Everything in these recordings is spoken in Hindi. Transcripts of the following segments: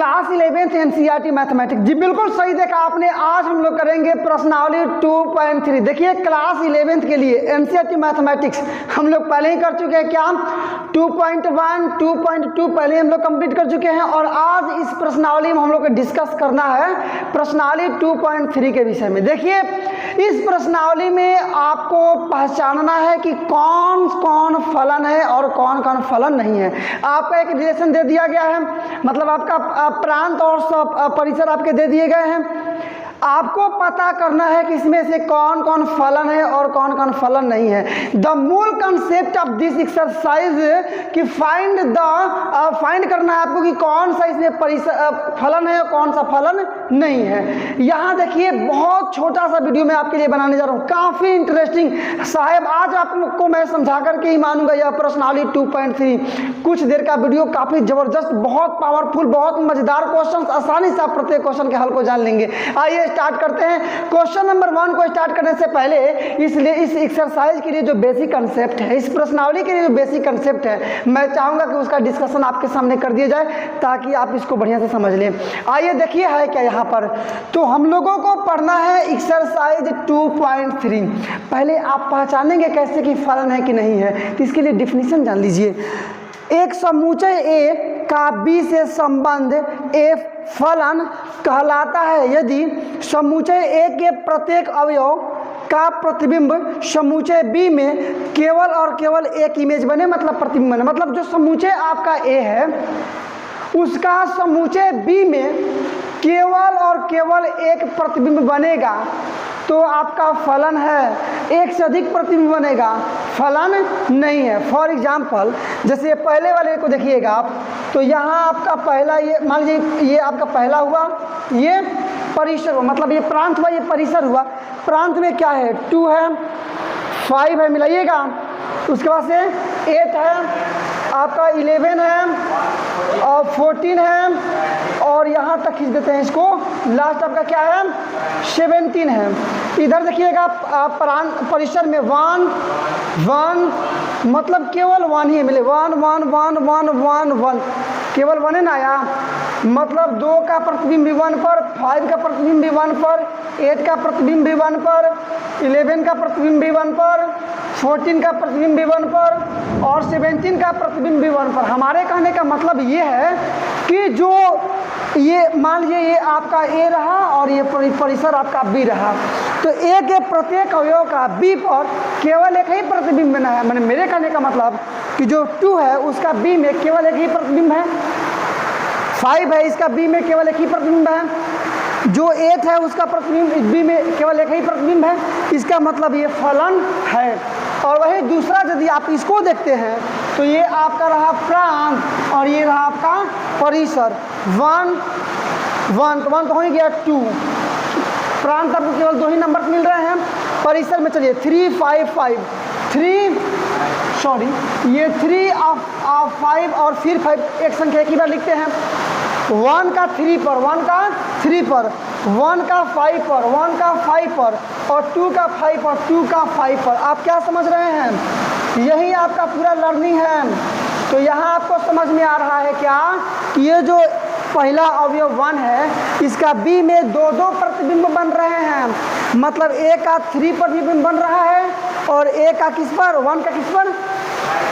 Class 11th NCERT mathematics. जी बिल्कुल सही देखा आपने। आज हम लोग करेंगे प्रश्नावली 2.3। देखिए क्लास 11th के लिए एनसीईआरटी मैथमेटिक्स हम लोग पहले ही कर चुके हैं। क्या 2.1 2.2 पहले हम लोग कंप्लीट कर चुके हैं और आज इस प्रश्नावली में हम लोग को डिस्कस करना है प्रश्नावली 2.3 के विषय में। देखिए इस प्रश्नावली में आपको पहचानना है कि कौन कौन फलन है और कौन कौन फलन नहीं है। आपका एक रिलेशन दे दिया गया है, मतलब आपका प्रांत और परिसर आपके दे दिए गए हैं। आपको पता करना है कि इसमें से कौन कौन फलन है और कौन कौन फलन नहीं है। द मूल कंसेप्ट ऑफ दिस एक्सरसाइज कि फाइंड करना है आपको कि कौन सा इसमें फलन है और कौन सा फलन नहीं है। यहाँ देखिए बहुत छोटा सा वीडियो मैं आपके लिए बनाने जा रहा हूँ, काफ़ी इंटरेस्टिंग साहब। आज आपको मैं समझा करके ही मानूंगा यह प्रश्नावली 2.3 कुछ देर का वीडियो, काफ़ी ज़बरदस्त, बहुत पावरफुल, बहुत मज़ेदार क्वेश्चन। आसानी से आप प्रत्येक क्वेश्चन के हल को जान लेंगे। आइए स्टार्ट करते हैं। क्वेश्चन नंबर 1 को स्टार्ट करने से पहले इसलिए इस एक्सरसाइज के लिए जो बेसिक कंसेप्ट है, इस प्रश्नावली के लिए जो बेसिक कंसेप्ट है, मैं चाहूँगा कि उसका डिस्कशन आपके सामने कर दिया जाए ताकि आप इसको बढ़िया से समझ लें। आइए देखिए है क्या यहाँ पर। तो हम लोगों को पढ़ना है एक्सरसाइज 2.3। पहले आप पहचानेंगे कैसे कि फलन है कि नहीं है, तो इसके लिए डिफिनीशन जान लीजिए। एक समुच्चय ए का बी से संबंध एफ फलन कहलाता है यदि समुच्चय ए के प्रत्येक अवयव का प्रतिबिंब समुच्चय बी में केवल और केवल एक इमेज बने, मतलब प्रतिबिंब बने। मतलब जो समुच्चय आपका ए है उसका समुच्चय बी में केवल और केवल एक प्रतिबिंब बनेगा तो आपका फलन है। एक से अधिक प्रतिबिंब बनेगा फलन नहीं है। फॉर एग्जाम्पल जैसे पहले वाले को देखिएगा आप, तो यहाँ आपका पहला ये मान लीजिए ये आपका पहला हुआ, ये परिसर हुआ, मतलब ये प्रांत हुआ, ये परिसर हुआ। प्रांत में क्या है 2 है, 5 है, मिलाइएगा। उसके बाद से 8 है, आपका 11 है और 14 है और यहाँ तक खींच देते हैं इसको। लास्ट आपका क्या है 17 है। इधर देखिएगा परिसर में 1 1 मतलब केवल 1 ही मिले, 1 1 1 1 1 1 केवल 1 है ना आया। मतलब 2 का प्रतिबिंब भी 1 पर, 5 का प्रतिबिंब भी 1 पर, 8 का प्रतिबिंब भी 1 पर, 11 का प्रतिबिंब भी 1 पर, 14 का प्रतिबिंब भी 1 पर और 17 का प्रतिबिंब भी 1 पर। हमारे कहने का मतलब ये है कि जो ये मान लीजिए ये आपका ए रहा और ये परिसर आपका बी रहा, तो ए के प्रत्येक अवयव का बी पर केवल एक ही प्रतिबिंब बना है। मैंने मेरे कहने का मतलब कि जो 2 है उसका बी में केवल एक ही प्रतिबिंब है, 5 है इसका बी में केवल एक ही प्रतिबिंब है, जो 8 है उसका प्रतिबिंब बी में केवल एक ही प्रतिबिंब है। इसका मतलब ये फलन है। और वही दूसरा यदि आप इसको देखते हैं तो ये आपका रहा प्रांत और ये रहा आपका परिसर। 1 1 तो 1 तो हो ही गया 2। प्रांत आपको केवल 2 ही नंबर मिल रहे हैं। परिसर में चलिए 3 5 5 3 सॉरी ये 3 ऑफ 5 और फिर 5 एक संख्या एक ही बार लिखते हैं। 1 का 3 पर, 1 का 3 पर, 1 का 5 पर, 1 का 5 पर और 2 का 5 पर, 2 का 5 पर। आप क्या समझ रहे हैं? यही आपका पूरा लर्निंग है। तो यहाँ आपको समझ में आ रहा है क्या कि ये जो पहला अवयव 1 है इसका बी में 2 प्रतिबिंब बन रहे हैं। मतलब ए का 3 प्रतिबिंब बन रहा है और ए का किस पर 1 का किस पर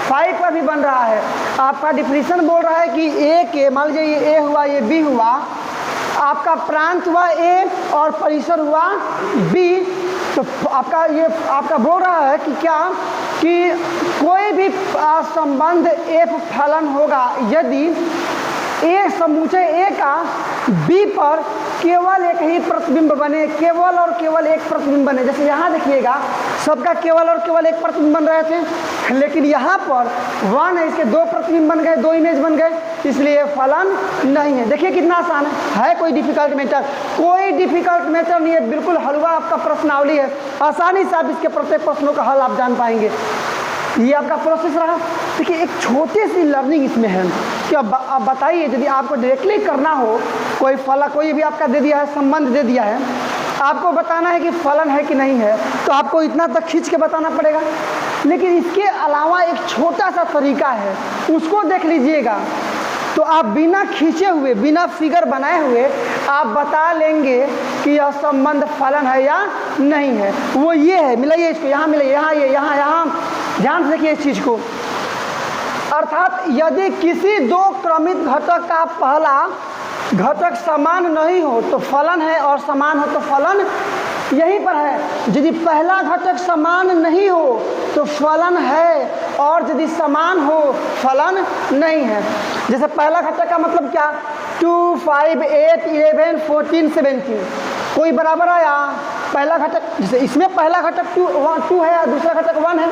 5 पर भी बन रहा है। आपका डिफिनीशन बोल रहा है कि ए के मान लीजिए ये ए हुआ, ये बी हुआ, आपका प्रांत हुआ ए और परिसर हुआ बी। तो आपका ये आपका बोल रहा है कि क्या कि कोई भी संबंध एफ फलन होगा यदि ए समुच्चय ए का बी पर केवल एक ही प्रतिबिंब बने, केवल और केवल एक प्रतिबिंब बने। जैसे यहाँ देखिएगा सबका केवल और केवल एक प्रतिबिंब बन रहे थे, लेकिन यहाँ पर 1 है, इसके 2 प्रतिबिंब बन गए, 2 इमेज बन गए, इसलिए फलन नहीं है। देखिए कितना आसान है कोई डिफिकल्ट मैटर? कोई डिफिकल्ट मैटर नहीं है, बिल्कुल हलवा आपका प्रश्नावली है। आसानी से आप इसके प्रत्येक प्रश्नों का हल आप जान पाएंगे। ये आपका प्रोसेस रहा। देखिए एक छोटी सी लर्निंग इसमें है कि अब बताइए यदि आपको डायरेक्टली करना हो, कोई फलन कोई भी आपका दे दिया है, संबंध दे दिया है, आपको बताना है कि फलन है कि नहीं है, तो आपको इतना तक खींच के बताना पड़ेगा। लेकिन इसके अलावा एक छोटा सा तरीका है, उसको देख लीजिएगा तो आप बिना खींचे हुए, बिना फिगर बनाए हुए आप बता लेंगे कि यह संबंध फलन है या नहीं है। वो ये है, मिलाइए इसको, यहाँ मिलाइए, यहाँ ये, यहाँ ध्यान से देखिए इस चीज़ को। अर्थात यदि किसी दो क्रमित घटक का पहला घटक समान नहीं हो तो फलन है, और समान हो तो फलन यहीं पर है। यदि पहला घटक समान नहीं हो तो फलन है, और यदि समान हो फलन नहीं है। जैसे पहला घटक का मतलब क्या, 2, 5, 8, 11, 14, 17 कोई बराबर आया। पहला घटक, जैसे इसमें पहला घटक 2 है और दूसरा घटक 1 है,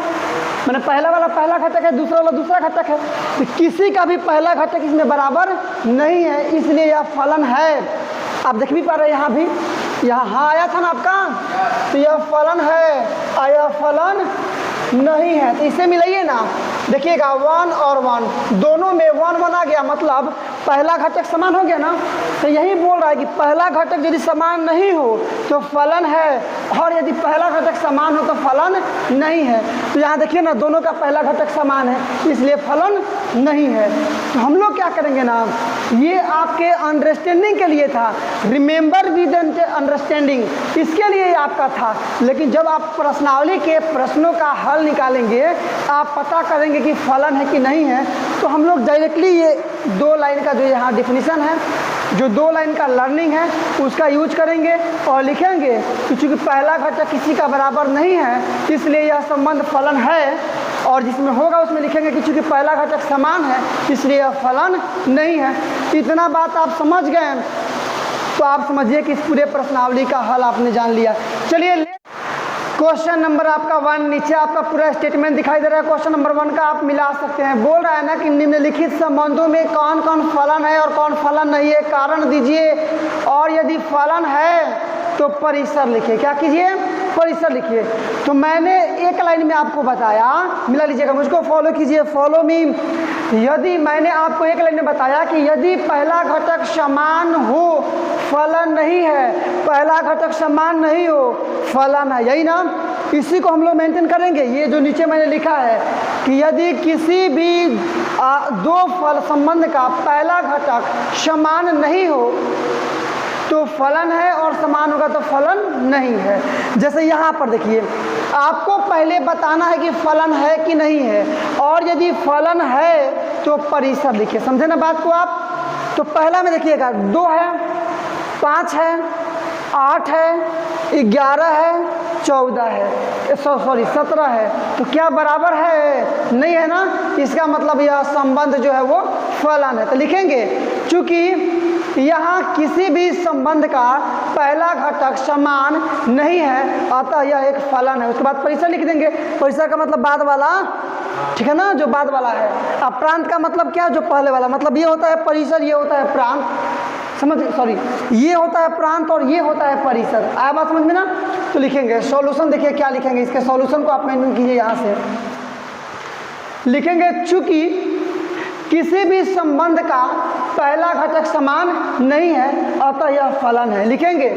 मैंने पहला वाला पहला घटक है, दूसरा वाला दूसरा घटक है, तो किसी का भी पहला घटक इसमें बराबर नहीं है, इसलिए यह फलन है। आप देख भी पा रहे हैं, यहाँ भी यहाँ हाँ आया था ना आपका, तो यह फलन है और यह फलन नहीं है। तो इसे मिलाइए ना, देखिएगा 1 और 1 दोनों में 1 1 आ गया, मतलब पहला घटक समान हो गया ना। तो यही बोल रहा है कि पहला घटक यदि समान नहीं हो तो फलन है, और यदि पहला घटक समान हो तो फलन नहीं है। तो यहाँ देखिए ना, दोनों का पहला घटक समान है, इसलिए फलन नहीं है। तो हम लोग क्या करेंगे ना, ये आपके अंडरस्टैंडिंग के लिए था, रिमेंबर विद अंडरस्टैंडिंग, इसके लिए आपका था। लेकिन जब आप प्रश्नावली के प्रश्नों का हल निकालेंगे, आप पता करेंगे कि फलन है कि नहीं है, तो हम लोग डायरेक्टली ये 2 लाइन का जो यहाँ डिफिनीशन है, जो 2 लाइन का लर्निंग है, उसका यूज करेंगे और लिखेंगे कि चूँकि पहला घटक किसी का बराबर नहीं है इसलिए यह संबंध फलन है, और जिसमें होगा उसमें लिखेंगे कि चूँकि पहला घटक समान है इसलिए यह फलन नहीं है। इतना बात आप समझ गए तो आप समझिए कि इस पूरे प्रश्नावली का हल आपने जान लिया। चलिए क्वेश्चन नंबर आपका 1, नीचे आपका पूरा स्टेटमेंट दिखाई दे रहा है। क्वेश्चन नंबर 1 का आप मिला सकते हैं। बोल रहा है ना कि निम्नलिखित संबंधों में कौन कौन फलन है और कौन फलन नहीं है, कारण दीजिए, और यदि फलन है तो परिसर लिखिए। क्या कीजिए, परिसर लिखिए। तो मैंने एक लाइन में आपको बताया, मिला लीजिएगा, मुझको फॉलो कीजिए, फॉलो मी। यदि मैंने आपको एक लाइन में बताया कि यदि पहला घटक समान हो फलन नहीं है, पहला घटक समान नहीं हो फलन है, यही ना, इसी को हम लोग मेंटेन करेंगे। ये जो नीचे मैंने लिखा है कि यदि किसी भी दो फल संबंध का पहला घटक समान नहीं हो तो फलन है, और समान होगा तो फलन नहीं है। जैसे यहाँ पर देखिए, आपको पहले बताना है कि फलन है कि नहीं है, और यदि फलन है तो परिसर लिखिए। समझे ना बात को आप। तो पहला में देखिएगा 2 है, 5 है, 8 है, 11 है, 14 है, सॉरी 17 है, तो क्या बराबर है, नहीं है ना। इसका मतलब यह संबंध जो है वो फलन है। तो लिखेंगे चूँकि यहाँ किसी भी संबंध का पहला घटक समान नहीं है अतः यह एक फलन है। उसके बाद परिसर लिख देंगे। परिसर का मतलब बाद वाला, ठीक है ना, जो बाद वाला है। अब प्रांत का मतलब क्या, जो पहले वाला, मतलब ये होता है परिसर, ये होता है प्रांत, समझ, सॉरी, ये होता है प्रांत और ये होता है परिसर। आया बात समझ में ना। तो लिखेंगे सॉल्यूशन, देखिए क्या लिखेंगे, इसके सॉल्यूशन को आप मेंशन कीजिए। यहाँ से लिखेंगे चूंकि किसी भी संबंध का पहला घटक समान नहीं है अतः यह फलन है। लिखेंगे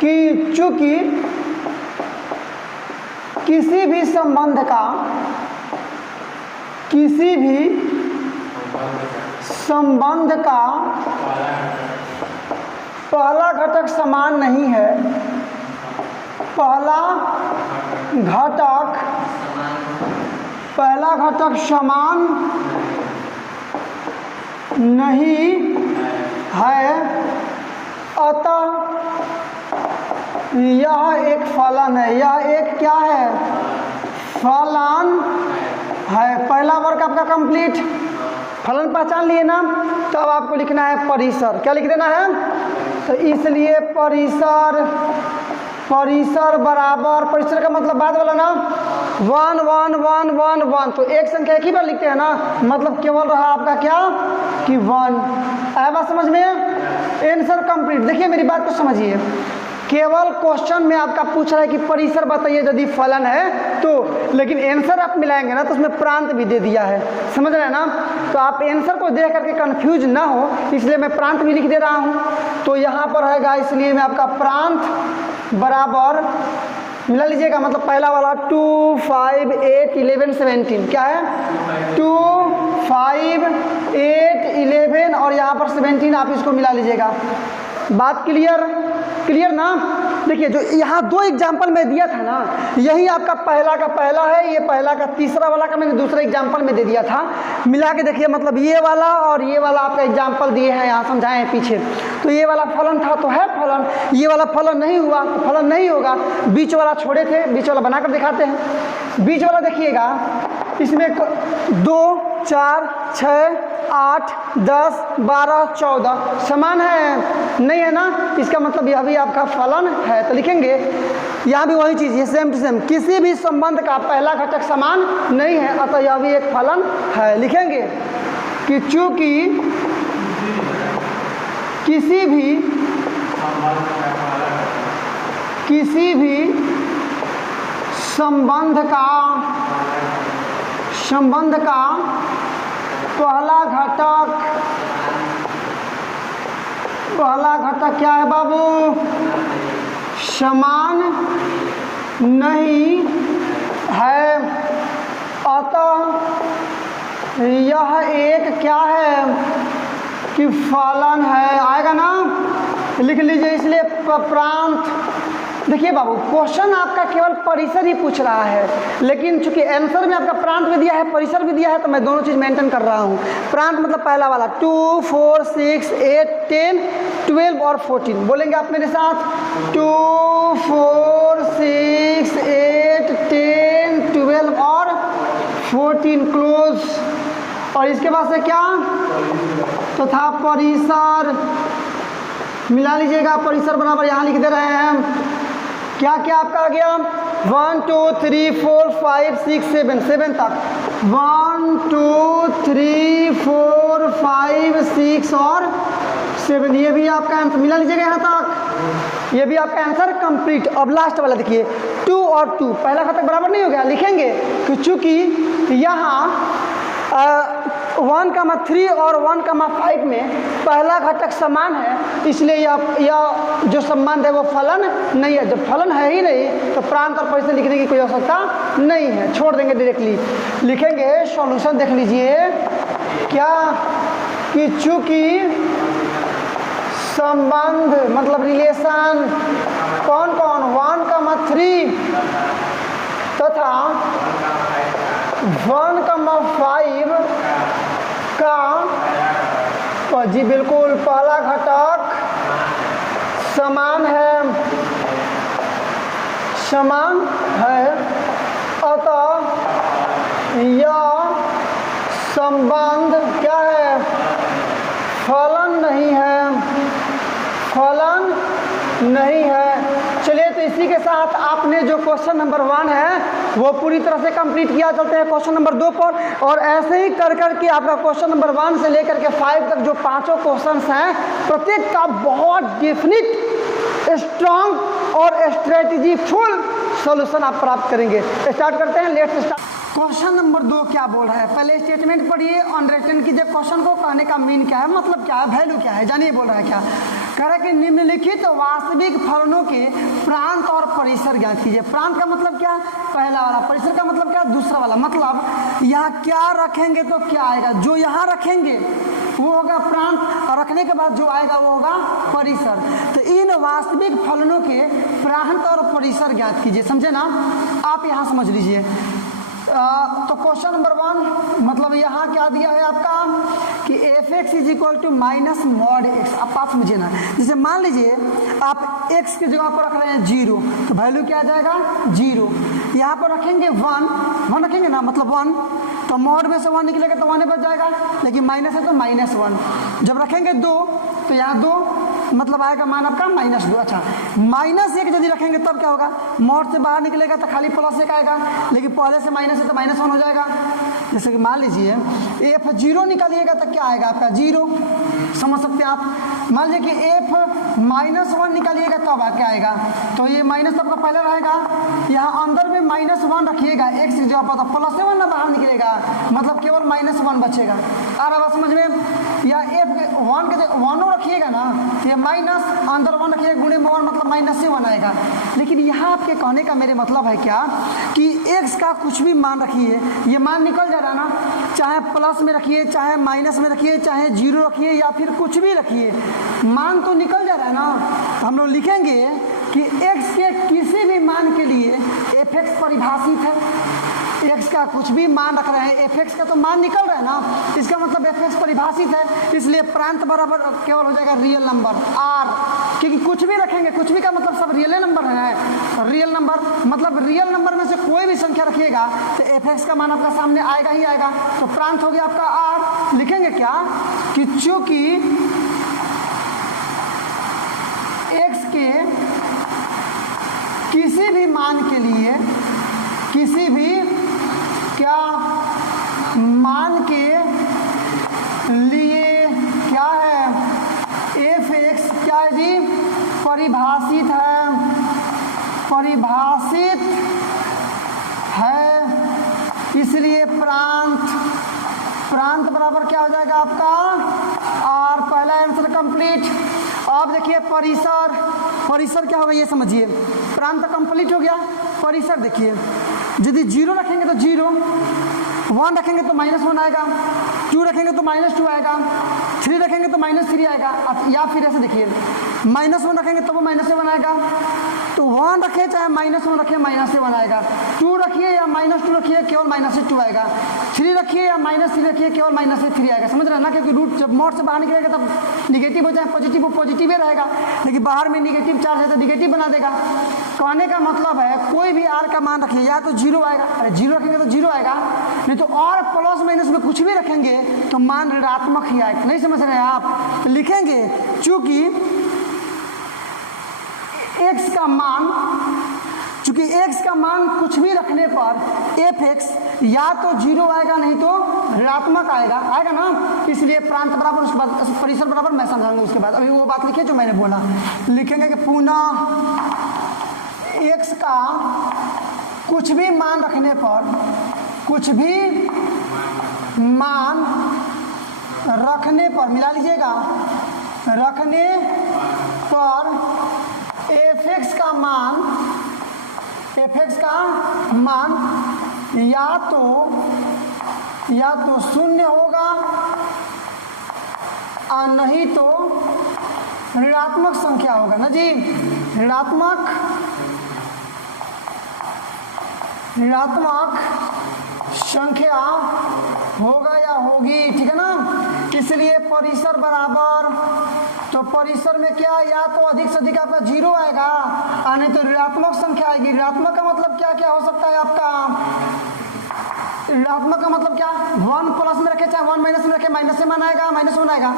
कि चूंकि किसी भी संबंध का पहला घटक समान नहीं है, पहला घटक समान नहीं है अतः यह एक फलन है। यह एक क्या है, फलन है। पहला वर्ग आपका कंप्लीट, फलन पहचान लिए ना। तो अब आपको लिखना है परिसर। क्या लिख देना है, तो इसलिए परिसर बराबर, परिसर का मतलब बाद वाला ना, 1 1 1 1 1, तो एक संख्या एक ही बार लिखते हैं ना, मतलब केवल रहा आपका क्या कि 1। आया बात समझ में, आंसर कंप्लीट। देखिए मेरी बात को समझिए, केवल क्वेश्चन में आपका पूछ रहा है कि परिसर बताइए यदि फलन है तो, लेकिन आंसर आप मिलाएंगे ना तो उसमें प्रांत भी दे दिया है, समझ रहे हैं ना। तो आप आंसर को देख करके कंफ्यूज ना हो, इसलिए मैं प्रांत भी लिख दे रहा हूँ। तो यहाँ पर रहेगा, इसलिए मैं आपका प्रांत बराबर मिला लीजिएगा, मतलब पहला वाला 2, 5, 8, 11, 17 क्या है 2, 5, 8, 11 और यहाँ पर 17 आप इसको मिला लीजिएगा। बात क्लियर क्लियर ना। देखिए जो यहाँ दो एग्जाम्पल में दिया था ना, यही आपका पहला का पहला है, ये पहला का तीसरा वाला का मैंने दूसरा एग्जाम्पल में दे दिया था। मिला के देखिए, मतलब ये वाला और ये वाला आपका एग्जाम्पल दिए हैं, यहाँ समझाए हैं पीछे। तो ये वाला फलन था तो है फलन, ये वाला फलन नहीं हुआ तो फलन नहीं होगा। बीच वाला छोड़े थे, बीच वाला बनाकर दिखाते हैं। बीच वाला देखिएगा, इसमें 2, 4, 6, 8, 10, 12, 14 समान है नहीं है ना, इसका मतलब यह भी आपका फलन है। तो लिखेंगे यहाँ भी वही चीज़, ये सेम टू सेम, किसी भी संबंध का पहला घटक समान नहीं है, अतः यह भी एक फलन है। लिखेंगे कि चूंकि किसी भी संबंध का पहला घटक क्या है बाबू, समान नहीं है, अतः यह एक क्या है कि फलन है। आएगा ना, लिख लीजिए। इसलिए प्रांत, देखिए बाबू क्वेश्चन आपका केवल परिसर ही पूछ रहा है, लेकिन चूंकि आंसर में आपका प्रांत भी दिया है परिसर भी दिया है, तो मैं दोनों चीज़ मेंटेन कर रहा हूँ। प्रांत मतलब पहला वाला 2, 4, 6, 8, 10, 12 और 14। बोलेंगे आप मेरे साथ 2, 4, 6, 8, 10, 12 और 14 क्लोज। और इसके बाद से क्या तो था परिसर, मिला लीजिएगा। परिसर बराबर यहाँ लिख दे रहे हैं, क्या क्या आपका आ गया 1, 2, 3, 4, 5, 6, 7 तक। 1, 2, 3, 4, 5, 6 और 7, ये भी आपका आंसर मिला लीजिएगा यहाँ तक, ये भी आपका आंसर कंप्लीट। अब लास्ट वाला देखिए 2 और 2 पहला घटक बराबर नहीं हो गया। लिखेंगे कि चूंकि यहाँ 1,3 और 1,5 में पहला घटक समान है, इसलिए यह जो संबंध है वो फलन नहीं है। जब फलन है ही नहीं तो प्रांत और परिसर लिखने की कोई आवश्यकता नहीं है, छोड़ देंगे डायरेक्टली। लिखेंगे सॉल्यूशन देख लीजिए क्या कि चूंकि संबंध मतलब रिलेशन कौन 1,3 तथा 1,5 का जी बिल्कुल पहला घटक समान है, अतः यह संबंध क्या है फलन नहीं है। चलिए तो इसी के साथ आपने जो क्वेश्चन नंबर 1 है वो पूरी तरह से कंप्लीट किया। चलते हैं क्वेश्चन नंबर 2 पर, और ऐसे ही कर के आपका क्वेश्चन नंबर 1 से लेकर के 5 तक जो पांचों क्वेश्चंस हैं, प्रत्येक का बहुत डेफिनिट, स्ट्रॉन्ग और स्ट्रेटेजी फुल सॉल्यूशन आप प्राप्त करेंगे। स्टार्ट करते हैं, लेट्स स्टार्ट। क्वेश्चन नंबर 2 क्या बोल रहा है, पहले स्टेटमेंट पढ़िए, अंडरस्टैंड कीजिए क्वेश्चन को, कहने का मीन क्या है, मतलब क्या है, वैल्यू क्या है, जानिए बोल रहा है क्या। कह रहा है कि निम्नलिखित वास्तविक फलनों के प्रांत और परिसर ज्ञात कीजिए। प्रांत का मतलब क्या, पहला वाला, परिसर का मतलब क्या, दूसरा वाला। मतलब यहाँ क्या रखेंगे तो क्या आएगा, जो यहाँ रखेंगे वो होगा प्रांत, और रखने के बाद जो आएगा वो होगा परिसर। तो इन वास्तविक फलनों के प्रांत और परिसर ज्ञात कीजिए, समझे ना। आप यहाँ समझ लीजिए। तो क्वेश्चन नंबर 1 मतलब यहाँ क्या दिया है आपका कि f(x) = -mod x। अब बात समझिए ना, जैसे मान लीजिए आप x की जगह पर रख रहे हैं 0, तो वैल्यू क्या आ जाएगा 0। यहाँ पर रखेंगे 1 रखेंगे ना, मतलब 1, तो मॉड में से 1 निकलेगा तो 1 बच जाएगा, लेकिन माइनस है तो -1। जब रखेंगे 2 तो यहाँ 2 मतलब आएगा मान आपका -2। अच्छा, -1 यदि रखेंगे तब क्या होगा, मॉड से बाहर निकलेगा तो खाली +1 आएगा, लेकिन पहले से माइनस है तो -1 हो जाएगा। जैसे कि मान लीजिए f0 निकालिएगा तो क्या आएगा आपका 0, समझ सकते हैं आप। मान लीजिए कि f-1 निकालिएगा तब क्या आएगा, तो ये माइनस आपका पहले रहेगा, यहाँ अंदर में -1 रखिएगा x की जगह पर, तो +1 ना बाहर निकलेगा, मतलब केवल -1 बचेगा। आ रहा समझ में। या f1 के 1 रखिएगा ना, तो ये माइनस अंदर 1 रखिए गुणे में 1 मतलब माइनस से 1 आएगा। लेकिन यहाँ आपके कहने का मेरे मतलब है क्या कि x का कुछ भी मान रखिए, ये मान निकल जा रहा ना, चाहे प्लस में रखिए, चाहे माइनस में रखिए, चाहे जीरो रखिए या फिर कुछ भी रखिए, मान तो निकल जा रहा है ना। तो हम लोग लिखेंगे कि x के किसी भी मान के लिए f(x) परिभाषित है। x का कुछ भी मान रख रहे हैं, f(x) का तो मान निकल रहा है ना, इसका मतलब f(x) परिभाषित है, इसलिए प्रांत बराबर केवल हो जाएगा रियल नंबर r, क्योंकि कुछ भी रखेंगे, कुछ भी का मतलब सब रियल नंबर है। रियल नंबर मतलब रियल नंबर में से कोई भी संख्या रखिएगा तो f(x) का मान आपका सामने आएगा ही आएगा। तो प्रांत हो गया आपका r। लिखेंगे क्या कि चूंकि x के किसी भी मान के लिए, किसी भी क्या मान के लिए क्या है f(x) क्या है जी, परिभाषित है, परिभाषित है, इसलिए प्रांत बराबर क्या हो जाएगा आपका r। पहला आंसर कंप्लीट। अब देखिए परिसर, परिसर क्या होगा ये समझिए, प्रांत कंप्लीट हो गया। परिसर देखिए, यदि 0 रखेंगे तो 0, 1 रखेंगे तो -1 आएगा, 2 रखेंगे तो -2 आएगा, 3 रखेंगे तो -3 आएगा, या फिर ऐसे देखिए -1 रखेंगे तो वो -7 आएगा। तो 1 रखे चाहे -1 रखिए -7 आएगा, 2 रखिए या -2 रखिए केवल -2 आएगा, 3 रखिए या -3 रखिए केवल -3 आएगा। समझ रहे हैं ना, क्योंकि रूट जब मोड से बाहर निकलेगा तब निगेटिव हो जाए, पॉजिटिव हो पॉजिटिव ही रहेगा, लेकिन बाहर में निगेटिव चार्ज है तो निगेटिव बना देगा। कहने का मतलब है कोई भी r का मान रखिए, या तो 0 आएगा, अरे 0 रखेंगे तो 0 आएगा, नहीं तो और प्लस माइनस में कुछ भी रखेंगे तो मान ऋणात्मक ही आएगा। नहीं समझ रहे हैं आप, तो लिखेंगे चूंकि x का मान, चूंकि x का मान कुछ भी रखने पर f(x) या तो 0 आएगा नहीं तो ऋणात्मक आएगा, आएगा ना, इसलिए प्रांत बराबर, उसके बाद परिसर बराबर मैं समझाऊंगा उसके बाद। अभी वो बात लिखिए जो मैंने बोला। लिखेंगे कि पुनः x का कुछ भी मान रखने पर, कुछ भी मान रखने पर, मिला लीजिएगा, रखने पर f(x) का मान, f(x) का मान या तो 0 होगा और नहीं तो ऋणात्मक संख्या होगा ना जी, ऋणात्मक संख्या होगा या होगी, ठीक है ना। इसलिए परिसर बराबर, तो परिसर में क्या, या तो अधिक से अधिक आपका 0 आएगा और नहीं तो ऋणात्मक संख्या आएगी। ऋणात्मक का मतलब क्या क्या हो सकता है आपका, ऋणात्मक का मतलब क्या, 1 प्लस में रखे चाहे 1 माइनस में रखे माइनस से मान आएगा, -1 आएगा,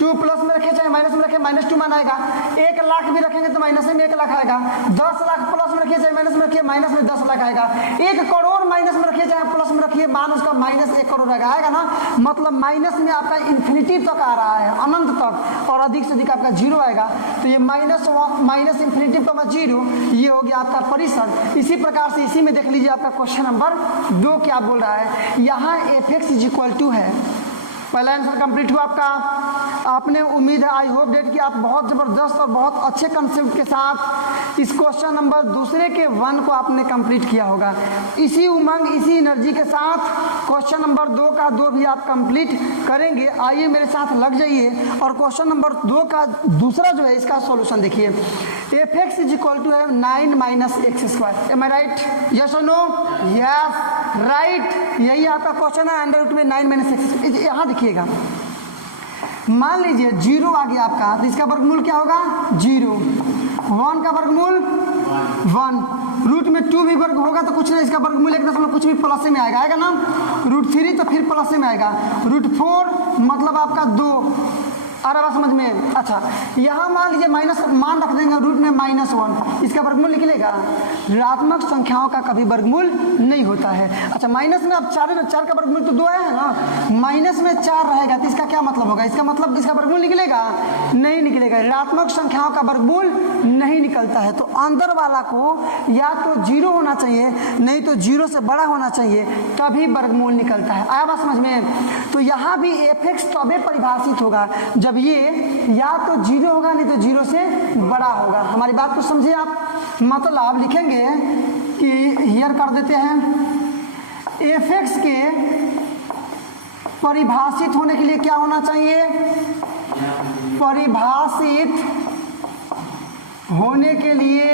2 प्लस में रखे चाहे माइनस में रखे -2 मान आएगा, 1 लाख भी रखेंगे तो माइनस में 1 लाख आएगा, 10 लाख प्लस में रखिए चाहे माइनस में रखिए माइनस में 10 लाख आएगा, 1 करोड़ माइनस में रखिए चाहे प्लस में रखिए मान उसका -1 करोड़ आएगा ना। मतलब माइनस में आपका इन्फिनिटी तक आ रहा है, अनंत तक, और अधिक से अधिक आपका 0 आएगा। तो ये माइनस इन्फिनिटी का 0, ये हो गया आपका परिसर। इसी प्रकार से इसी में देख लीजिए आपका क्वेश्चन नंबर 2 क्या बोल रहा है, यहाँ f(x) = है। पहला आंसर कंप्लीट हुआ आपका। आपने उम्मीद है, आई होप डेट कि आप बहुत ज़बरदस्त और बहुत अच्छे कंसेप्ट के साथ इस क्वेश्चन नंबर दूसरे के 1 को आपने कंप्लीट किया होगा। इसी उमंग, इसी एनर्जी के साथ क्वेश्चन नंबर 2 का 2 भी आप कंप्लीट करेंगे। आइए मेरे साथ लग जाइए और क्वेश्चन नंबर 2 का दूसरा जो है इसका सॉल्यूशन देखिए। f(x) = है 9 - x²। एम आई राइट, यस और नो? यस, राइट, यही आपका क्वेश्चन है। अंडर रूट में 9 - x, यहाँ देखिएगा, मान लीजिए 0 आ गया आपका, तो इसका वर्गमूल क्या होगा 0, 1 का वर्गमूल 1, रूट में 2 भी वर्ग होगा तो कुछ नहीं, इसका वर्गमूल 1 कुछ भी प्लस में आएगा, आएगा ना। √3 तो फिर प्लस में आएगा, √4 मतलब आपका 2। आ रहा समझ में? अच्छा, यहाँ मान लीजिए माइनस मान रख देंगे, रूट में -1, इसका वर्गमूल निकलेगा। ऋणात्मक संख्याओं का कभी वर्गमूल नहीं होता है। अच्छा, माइनस में अब 4 का वर्गमूल तो 2 आया है ना, माइनस में 4 रहेगा तो इसका क्या मतलब होगा, इसका मतलब इसका वर्गमूल निकलेगा? नहीं निकलेगा। ऋणात्मक संख्याओं का वर्गमूल नहीं निकलता है। तो अंदर वाला को या तो 0 होना चाहिए, नहीं तो 0 से बड़ा होना चाहिए, तभी वर्गमूल निकलता है। आया बात समझ में? तो यहाँ भी fx तबे परिभाषित होगा जब ये या तो 0 होगा, नहीं तो 0 से बड़ा होगा। हमारी बात को समझे आप? मतलब लिखेंगे कि हियर कर देते हैं fx के परिभाषित होने के लिए क्या होना चाहिए? परिभाषित होने के लिए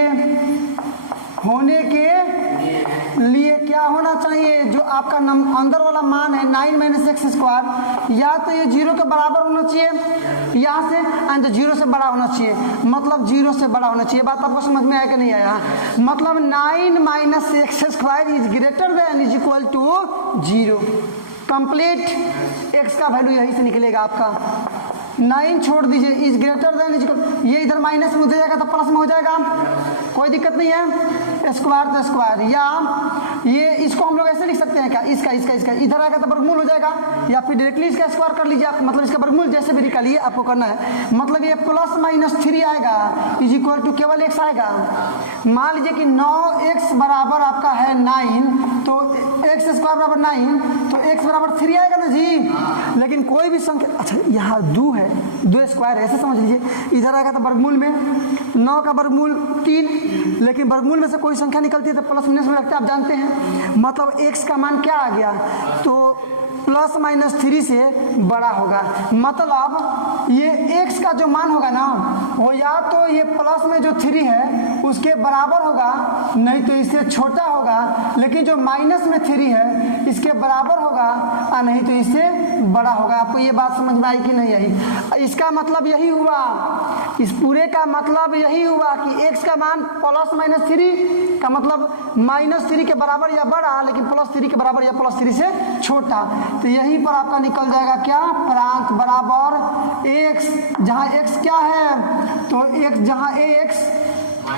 क्या होना चाहिए? जो आपका अंदर वाला मान है 9 - x², या तो ये 0 के बराबर होना चाहिए यहाँ से, एंड 0 से बड़ा होना चाहिए, मतलब 0 से बड़ा होना चाहिए। बात आपको समझ में आया कि नहीं आया? मतलब 9 - x² is greater than is equal to 0। Complete. x का वैल्यू यही से निकलेगा आपका। 9 छोड़ दीजिए, इज ग्रेटर देन इज, ये इधर माइनस में हो जाएगा तो प्लस में हो जाएगा, कोई दिक्कत नहीं है। स्क्वायर तो स्क्वायर, या ये इसको हम लोग ऐसे लिख सकते हैं क्या? इसका इधर आएगा तो वर्गमूल हो जाएगा, या फिर डायरेक्टली इसका स्क्वायर कर लीजिए आप, मतलब इसका वर्गमूल जैसे भी निकालिए आपको करना है। मतलब ये +-3 आएगा इज इक्वल टू केवल x आएगा। मान लीजिए कि 9x बराबर आपका है 9, तो x² बराबर 9, तो x बराबर 3 आएगा ना जी। लेकिन कोई भी संख्या, अच्छा यहाँ 2 है, 2 स्क्वायर है, ऐसे समझ लीजिए। इधर आएगा तो वर्गमूल में 9 का वर्गमूल 3, लेकिन वर्गमूल में से कोई संख्या निकलती है तो प्लस माइनस में रखते हैं, आप जानते हैं। मतलब x का मान क्या आ गया? तो +-3 से बड़ा होगा। मतलब ये x का जो मान होगा ना, वो या तो ये प्लस में जो 3 है उसके बराबर होगा, नहीं तो इससे छोटा होगा। लेकिन जो माइनस में 3 है इसके बराबर होगा, और नहीं तो इससे बड़ा होगा। आपको ये बात समझ में आई कि नहीं आई? इसका मतलब यही हुआ, इस पूरे का मतलब यही हुआ कि x का मान +-3 का मतलब -3 के बराबर या बड़ा, लेकिन +3 के बराबर या +3 से छोटा। तो यहीं पर आपका निकल जाएगा क्या? प्रांत बराबर x, जहाँ x क्या है? तो x जहाँ x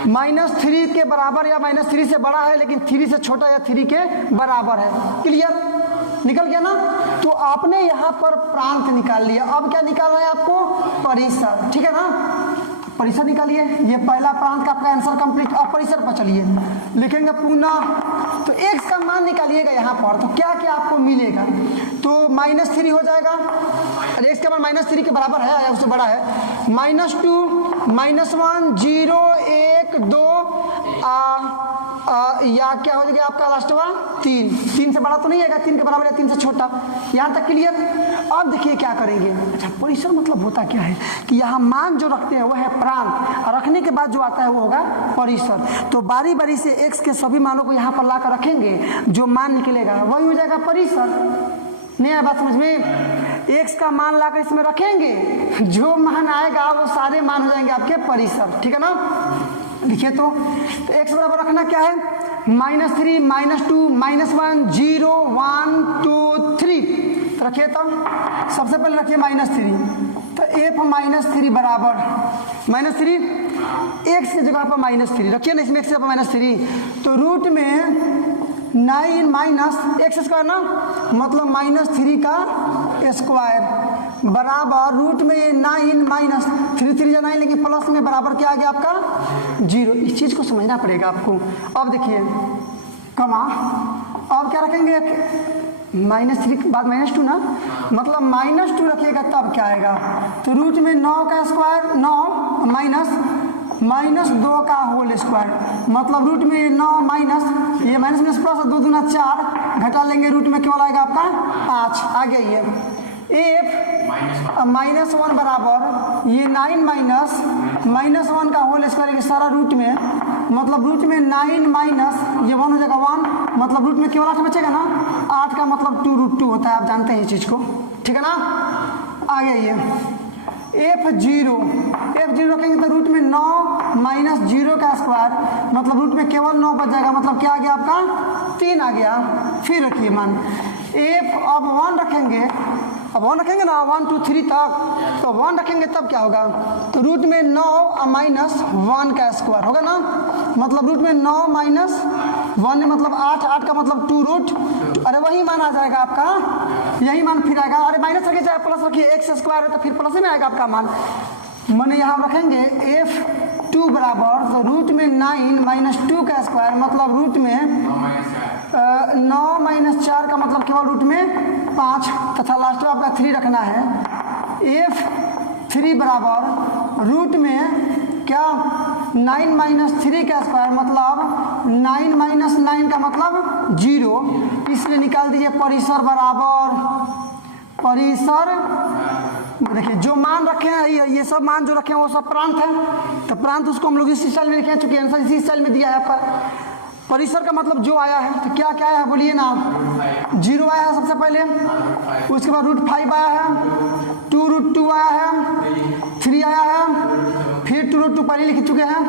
-3 के बराबर या -3 से बड़ा है, लेकिन 3 से छोटा या 3 के बराबर है। क्लियर? निकल गया ना? तो आपने यहाँ पर प्रांत निकाल लिया। अब क्या निकालना है आपको? परिसर। ठीक है ना? परिसर निकालिए। ये पहला प्रांत का आपका आंसर कंप्लीट। अब परिसर पर चलिए, लिखेंगे पुनः। तो x का मान निकालिएगा यहाँ पर, तो क्या क्या आपको मिलेगा? तो -3 हो जाएगा, अरे x का मान -3 के बराबर है या उससे बड़ा है। -2, -1, 0, 1, 2 या क्या हो जाएगा आपका लास्टवा 3 से बड़ा तो नहीं आएगा, 3 के बराबर या 3 से छोटा। यहाँ तक क्लियर? अब देखिए क्या करेंगे। अच्छा, परिसर मतलब होता क्या है कि यहाँ मान जो रखते हैं वो है प्रांत, और रखने के बाद जो आता है वो होगा परिसर। तो बारी बारी से x के सभी मानों को यहाँ पर ला कर रखेंगे, जो मान निकलेगा वही हो जाएगा परिसर। नहीं आया बात समझ में? x का मान लाकर इसमें रखेंगे, जो मान आएगा वो सारे मान हो जाएंगे आपके परिसर। ठीक है ना? लिखिए तो x बराबर रखना क्या है? -3, -2, -1, 0, 1, 2, 3। तो रखिए, तो सबसे पहले रखिए -3। तो f -3 बराबर -3, x की जगह पर -3 रखिए ना, इसमें x की जगह पर -3। तो रूट में 9 - x² ना, मतलब -3 का स्क्वायर बराबर रूट में 9 - 3 9, लेकिन प्लस में बराबर क्या आ गया आपका 0। इस चीज को समझना पड़ेगा आपको। अब देखिए कमा, अब क्या रखेंगे? -3 के बाद -2 ना, मतलब -2 रखिएगा तब क्या आएगा? तो रूट में 9 का स्क्वायर, 9 -2 का होल स्क्वायर, मतलब रूट में 9 ये माइनस में प्लस 2 दूना 4, घटा लेंगे रूट में केवल आएगा आपका 5। आ गया ये f -1 बराबर ये 9 - -1 का होल स्क्वायर के सारा रूट में, मतलब रूट में 9 ये 1 हो जाएगा 1, मतलब रूट में केवल 8 बचेगा ना। 8 का मतलब 2√2 होता है, आप जानते हैं इस चीज को। ठीक है ना? आ गया ये f0 रखेंगे तो रूट में 9 - 0 का स्क्वायर, मतलब रूट में केवल 9 बच जाएगा, मतलब क्या आ गया आपका 3 आ गया। फिर रखिए मान f, अब 1 रखेंगे, अब 1 रखेंगे ना 1, 2, 3 तक, तो 1 रखेंगे तब क्या होगा? तो रूट में 9 - 1 का स्क्वायर होगा ना, मतलब रूट में 9 - 1 मतलब 8 का मतलब 2√, अरे वही मान आ जाएगा आपका, यही मान फिर आएगा। अरे माइनस रखिए चाहे प्लस रखिए, x² है तो फिर प्लस में आएगा आपका मान। मैंने यहाँ रखेंगे f2 बराबर, तो रूट में 9 माइनस 2 का स्क्वायर मतलब रूट में 9 माइनस 4 का मतलब केवल रूट में 5 तथा लास्ट में आपका 3 रखना है। f3 बराबर रूट में क्या 9 माइनस 3 का स्क्वायर मतलब 9 माइनस 9 का मतलब 0, इसलिए निकाल दीजिए परिसर बराबर परिसर। देखिए जो मान रखे हैं ये सब मान जो रखे हैं वो सब प्रांत है, तो प्रांत उसको हम लोग इस स्टाइल में लिखे, चूंकि आंसर इसी स्टाइल में दिया है आपका। परिसर का मतलब जो आया है, तो क्या क्या आया है बोलिए ना। 0 आया है सबसे पहले, उसके बाद रूट 5 आया है, 2 रूट 2 आया है, 3 आया है, फिर 2 रूट 2 पहले लिख चुके हैं,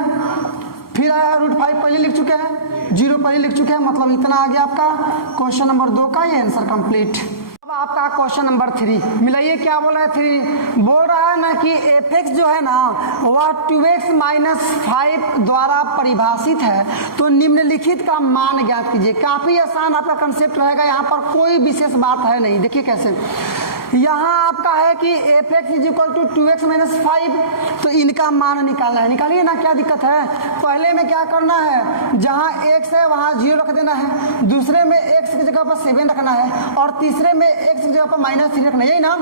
फिर आया है रूट 5 पहले लिख चुके हैं, 0 पहले लिख चुके हैं, मतलब इतना आ गया आपका क्वेश्चन नंबर 2 का ये आंसर कंप्लीट। अब आपका क्वेश्चन नंबर 3 मिलाइए, क्या बोला है 3 बोल रहा है ना कि fx जो है ना वह 2x माइनस 5 द्वारा परिभाषित है, तो निम्नलिखित का मान ज्ञात कीजिए। काफी आसान आपका कंसेप्ट रहेगा, यहाँ पर कोई विशेष बात है नहीं। देखिए कैसे, यहाँ आपका है कि fx is equal to 2x minus 5, तो इनका मान निकालना है। निकालिए ना, क्या दिक्कत है। पहले में क्या करना है, जहाँ x है वहाँ 0 रख देना है, दूसरे में x की जगह पर 7 रखना है, और तीसरे में x की जगह पर माइनस 3 रखना है, यही ना।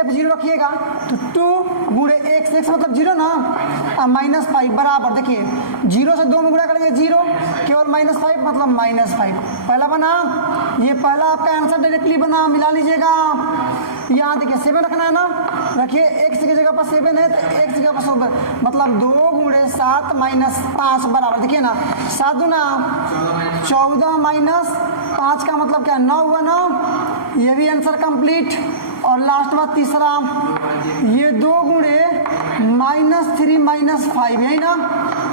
f0 रखिएगा तो 2 गुणे x मतलब 0 ना, माइनस 5 बराबर, देखिए 0 से 2 में गुणा करेंगे 0, केवल माइनस 5 मतलब माइनस 5। पहला बना, ये पहला आपका आंसर डायरेक्टली बना, मिला लीजिएगा। यहाँ देखिए 7 रखना है ना, रखिए x की जगह पर 7 है तो x की जगह पर 7 मतलब 2 गुणे 7 माइनस 5 बराबर, देखिए ना 7 दूना 14 माइनस 5 का मतलब क्या 9 हुआ ना, ये भी आंसर कंप्लीट। और लास्ट बात तीसरा, ये 2 गुणे माइनस 3 माइनस 5, यही ना,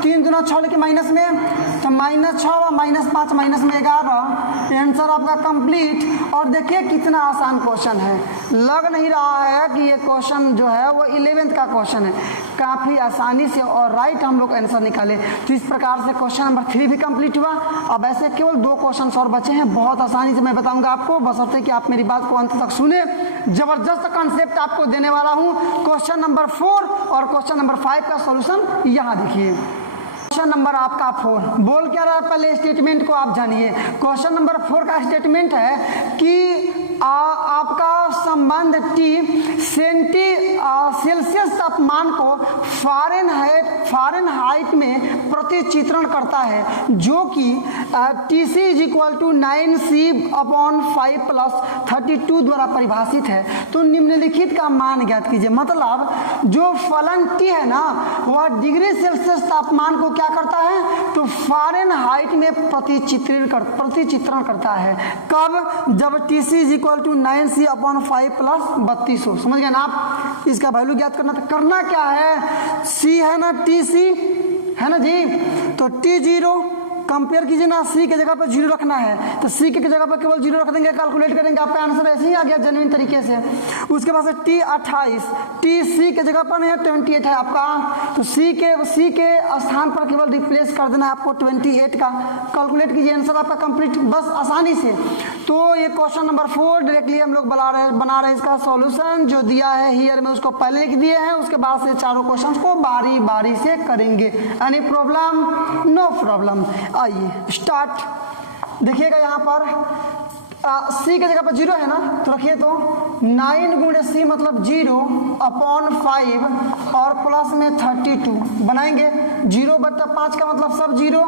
3 दूना 6 लेके माइनस में, तो माइनस 6 माइनस 5 माइनस में 11, आंसर आपका कंप्लीट। और देखिए कितना आसान क्वेश्चन है, लग नहीं रहा है कि ये क्वेश्चन जो है वो 11th का क्वेश्चन है, काफ़ी आसानी से और राइट हम लोग आंसर निकाले। तो इस प्रकार से क्वेश्चन नंबर 3 भी कंप्लीट हुआ। अब ऐसे केवल 2 क्वेश्चन और बचे हैं, बहुत आसानी से मैं बताऊंगा आपको, बशर्ते कि आप मेरी बात को अंत तक सुने। जबरदस्त कॉन्सेप्ट आपको देने वाला हूं। क्वेश्चन नंबर 4 और क्वेश्चन नंबर 5 का सॉल्यूशन यहाँ देखिए। क्वेश्चन नंबर आपका 4 बोल क्या रहा है, पहले स्टेटमेंट को आप जानिए। क्वेश्चन नंबर 4 का स्टेटमेंट है कि आपका संबंध T सेल्सियस तापमान को फ़ारेनहाइट में प्रतिचित्रण करता है, जो कि TC is equal to 9C/5 plus 32 द्वारा परिभाषित है। तो निम्नलिखित का मान ज्ञात कीजिए। मतलब जो फलन T है ना वह डिग्री सेल्सियस तापमान को क्या करता है, तो फ़ारेनहाइट में प्रतिचित्रण करता है। कब, जब TC is equal to 9C/5 plus 3200। समझ गए ना आप, इसका वैल्यू ज्ञात करना। तो करना क्या है, C है ना, TC है ना जी, तो T0 कंपेयर कीजिए ना, C के जगह पर 0 रखना है, तो C के जगह पर केवल 0 रख देंगे, कैलकुलेट करेंगे, आपका आंसर ऐसे ही आ गया जेन्युइन तरीके से। उसके बाद से T28, TC के जगह पर नहीं है 28 है आपका, तो C के स्थान पर केवल रिप्लेस कर देना है आपको 28 का, कैलकुलेट कीजिए, आंसर आपका कंप्लीट, बस आसानी से। तो ये क्वेश्चन नंबर 4 डायरेक्टली हम लोग बना रहे हैं इसका सॉल्यूशन जो दिया है हियर में, उसको पहले लिख दिए हैं, उसके बाद से चारों क्वेश्चन को बारी बारी से करेंगे। Any problem? No problem. आइए स्टार्ट। देखिएगा यहाँ पर C के जगह पर 0 है ना, तो रखिए तो 9 गुणे C मतलब 0/5 और प्लस में 32 बनाएंगे। 0/5 का मतलब सब 0,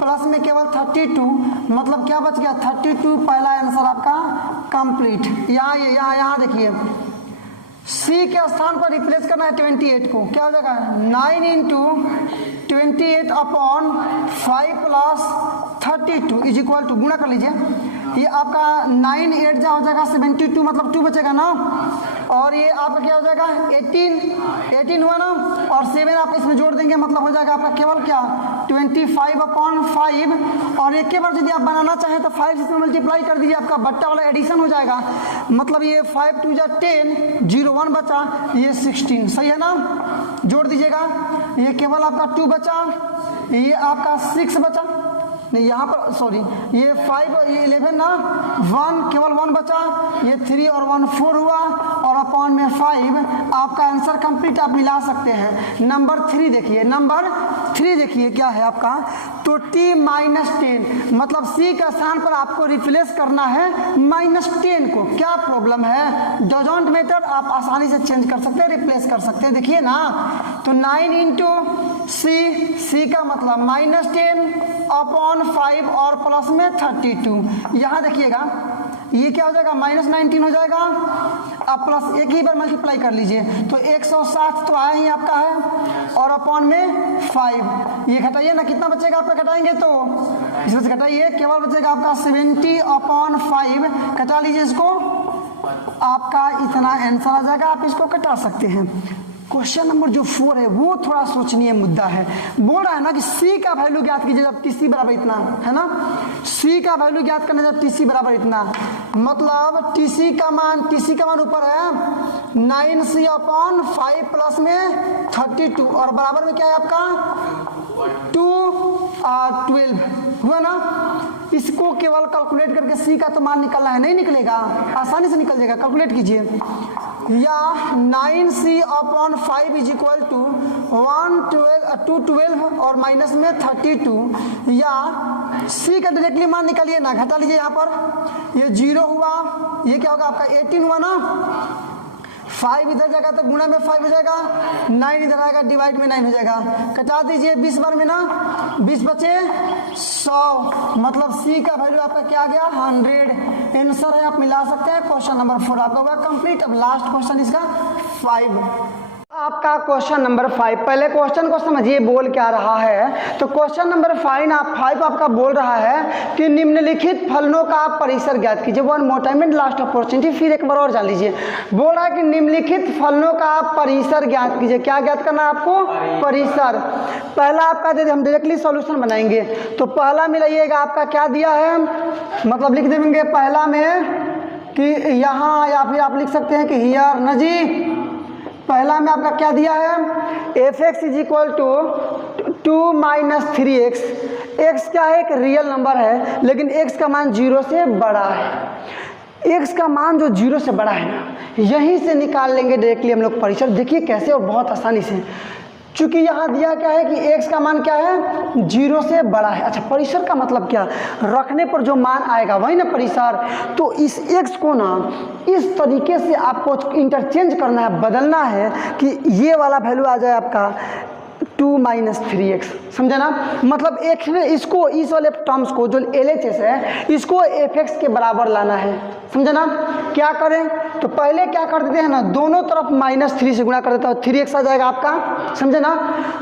प्लस में केवल 32 मतलब क्या बच गया 32। पहला आंसर आपका कंप्लीट। यहाँ देखिए C के स्थान पर रिप्लेस करना है 28 को, क्या हो जाएगा 9 × 28/5 प्लस 32 इज इक्वल टू, गुणा कर लीजिए, ये आपका 9 8 जा हो जाएगा 72 मतलब 2 बचेगा ना, और ये आपका क्या हो जाएगा 18 हुआ ना, और 7 आप इसमें जोड़ देंगे मतलब हो जाएगा आपका केवल क्या 25/5, और एक के बार यदि आप बनाना चाहें तो 5 से इसमें मल्टीप्लाई कर दीजिए, आपका बट्टा वाला एडिशन हो जाएगा, मतलब ये 5 2 10, 0 1 बचा, ये 16, सही है ना, जोड़ दीजिएगा, ये केवल आपका 2 बचा, ये आपका 6 बचा, नहीं यहाँ पर सॉरी, ये 5 ये 11 ना, 1 केवल 1 बचा, ये 3 और 1 4 हुआ, और अपॉन में 5, आपका आंसर कंप्लीट आप मिला सकते हैं। नंबर 3 देखिए, नंबर 3 देखिए क्या है आपका, तो t-10 मतलब c के स्थान पर आपको रिप्लेस करना है -10 को। क्या प्रॉब्लम है, डोंट मैटर, आप आसानी से चेंज कर सकते हैं, रिप्लेस कर सकते हैं। देखिए ना, तो 9 इंटू c का मतलब -10 अपॉन 5 और प्लस में 32। यहाँ देखिएगा ये क्या हो जाएगा, -19 हो जाएगा, अब प्लस एक ही बार मल्टीप्लाई कर लीजिए, तो 160 तो आया ही आपका है, और अपॉन में 5, ये घटाइए ना, कितना बचेगा आपका, घटाएंगे तो इसमें से घटाइए, केवल बचेगा आपका 70 अपॉन 5, घटा लीजिए इसको, आपका इतना आंसर आ जाएगा। आप इसको घटा सकते हैं। क्वेश्चन नंबर जो 4 है वो थोड़ा सोचनीय मुद्दा है। बोल रहा है ना कि c का वैल्यू ज्ञात कीजिए जब tc बराबर इतना है ना, c का वैल्यू ज्ञात करना जब tc बराबर इतना, मतलब tc का मान ऊपर है 9c अपॉन 5 प्लस में 32, और बराबर में क्या है आपका 12 हुआ ना। इसको केवल कैलकुलेट करके c का तो मान निकालना है, नहीं निकलेगा, आसानी से निकल जाएगा, कैलकुलेट कीजिए, या 9c upon 5 is equal to 212 और माइनस में 32, या c का डायरेक्टली मान निकालिए ना, घटा लीजिए, यहाँ पर ये 0 हुआ, ये क्या होगा आपका 18 हुआ ना, 5 इधर जाएगा तो गुणा में 5 हो जाएगा, 9 इधर आएगा डिवाइड में 9 हो जाएगा, कटा दीजिए 20 बार में ना, 20 बचे 100, मतलब c का वैल्यू आपका क्या आ गया 100। आंसर है, आप मिला सकते हैं। क्वेश्चन नंबर 4 आपका हुआ कंप्लीट। अब लास्ट क्वेश्चन इसका 5, आपका क्वेश्चन नंबर 5। पहले क्वेश्चन को समझिए बोल क्या रहा है। तो क्वेश्चन नंबर 5 आपका बोल रहा है कि निम्नलिखित फलनों का परिसर ज्ञात कीजिए। One more time and last opportunity, फिर एक बार और जान लीजिए। बोल रहा है कि निम्नलिखित फलनों का परिसर ज्ञात कीजिए। क्या ज्ञात करना है आपको, परिसर। पहला आपका दे, हम डायरेक्टली सॉल्यूशन बनाएंगे। तो पहला मिलाइएगा, आपका क्या दिया है, मतलब लिख देंगे पहला में कि यहाँ, या फिर आप लिख सकते हैं कि हियर न जी। पहला में आपका क्या दिया है, f(x) is equal to 2 minus 3x। x क्या है, एक रियल नंबर है, लेकिन x का मान 0 से बड़ा है। x का मान जो 0 से बड़ा है ना, यहीं से निकाल लेंगे डायरेक्टली हम लोग परिसर। देखिए कैसे, और बहुत आसानी से, चूंकि यहाँ दिया क्या है कि x का मान क्या है 0 से बड़ा है। अच्छा, परिसर का मतलब क्या, रखने पर जो मान आएगा वही ना परिसर। तो इस x को ना इस तरीके से आपको इंटरचेंज करना है, बदलना है कि ये वाला वैल्यू आ जाए आपका 2 माइनस 3x, समझे ना। मतलब एक इसको, इस वाले टर्म्स को जो LHS है, इसको fx के बराबर लाना है, समझे ना। क्या करें, तो पहले क्या कर देते हैं ना, दोनों तरफ -3 से गुणा कर देता है, 3x आ जाएगा आपका, समझे ना।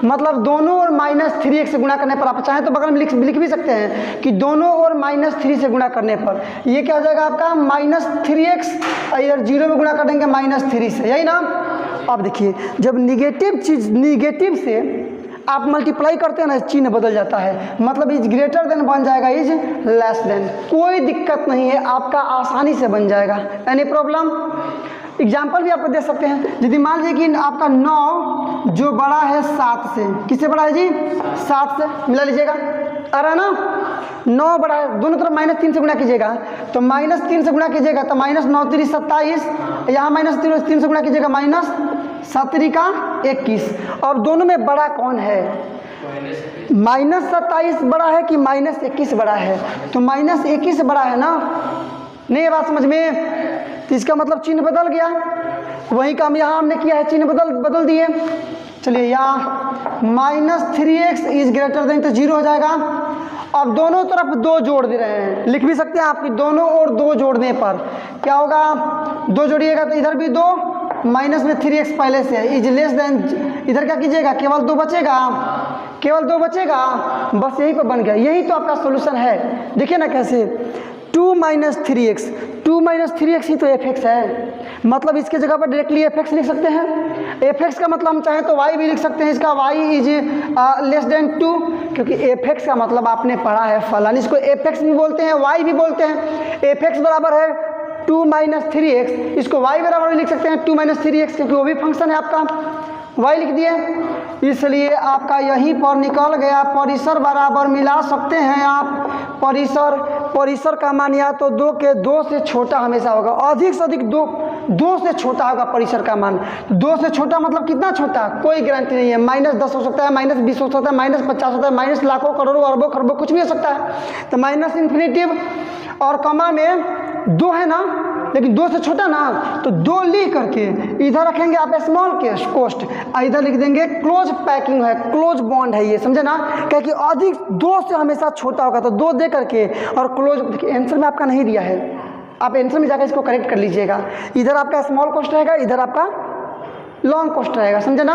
मतलब दोनों ओर -3x से गुणा करने पर, आप चाहें तो बगल में लिख भी सकते हैं कि दोनों ओर -3 से गुणा करने पर ये क्या हो जाएगा आपका -3x, इधर 0 में गुणा कर देंगे -3 से, यही ना। अब देखिए, जब निगेटिव से आप मल्टीप्लाई करते हैं ना, चिन्ह बदल जाता है, मतलब इज ग्रेटर देन बन जाएगा इज लेस देन। कोई दिक्कत नहीं है, आपका आसानी से बन जाएगा। एनी प्रॉब्लम, एग्जाम्पल भी आपको दे सकते हैं। यदि मान लीजिए कि आपका 9 जो बड़ा है 7 से, किससे बड़ा है जी, 7 से, मिला लीजिएगा, आ रहा है ना। 9 बड़ा है, दोनों तरफ -3 से गुणा कीजिएगा, तो -3 से गुणा कीजिएगा तो -9 3 27, यहाँ -3 से गुणा कीजिएगा -7 का 21। और दोनों में बड़ा कौन है, -27 बड़ा है कि -21 बड़ा है, तो -21 बड़ा है ना। नहीं ये बात समझ में, तो इसका मतलब चिन्ह बदल गया। वही काम यहाँ हमने किया है, चिन्ह बदल दिए। चलिए, यहाँ -3x इज ग्रेटर देन, तो 0 हो जाएगा। अब दोनों तरफ 2 जोड़ दे रहे हैं, लिख भी सकते हैं आपकी, दोनों ओर 2 जोड़ने पर क्या होगा, 2 जोड़िएगा तो इधर भी 2, माइनस में 3x पहले से इज लेस देन, इधर क्या कीजिएगा, केवल 2 बचेगा, केवल 2 बचेगा, बस यही पर बन गया। यही तो आपका सोल्यूशन है। देखिए ना कैसे, 2 माइनस 3x, 2 माइनस 3x ही तो fx है, मतलब इसके जगह पर डायरेक्टली fx लिख सकते हैं। fx का मतलब हम चाहें तो y भी लिख सकते हैं, इसका y इज लेस देन 2, क्योंकि fx का मतलब आपने पढ़ा है फलन, इसको fx भी बोलते हैं, y भी बोलते हैं। fx बराबर है 2 माइनस 3x, इसको y बराबर भी लिख सकते हैं 2 माइनस 3x, क्योंकि वो भी फंक्शन है आपका। y लिख दिए, इसलिए आपका यहीं पर निकल गया। परिसर बराबर मिला सकते हैं आप। परिसर का मान या तो 2 से छोटा हमेशा होगा, अधिक से अधिक 2 से छोटा होगा परिसर का मान। 2 से छोटा मतलब कितना छोटा, कोई गारंटी नहीं है। -10 हो सकता है, -20 हो सकता है, -50 होता है, माइनस लाखों करोड़ों अरबों खरबों कुछ भी हो सकता है। तो माइनस इन्फिनिटिव और कमा में 2 है ना, लेकिन 2 से छोटा ना, तो 2 लिख करके इधर रखेंगे आप स्मॉल कोस्ट, इधर लिख देंगे क्लोज पैकिंग है, क्लोज बॉन्ड है ये, समझे ना। क्या कि अधिक 2 से हमेशा छोटा होगा, तो 2 दे करके और क्लोज। देखिए आंसर में आपका नहीं दिया है, आप आंसर में जाकर इसको करेक्ट कर लीजिएगा। इधर आपका स्मॉल कोस्ट रहेगा, इधर आपका लॉन्ग कोस्ट रहेगा, समझे ना,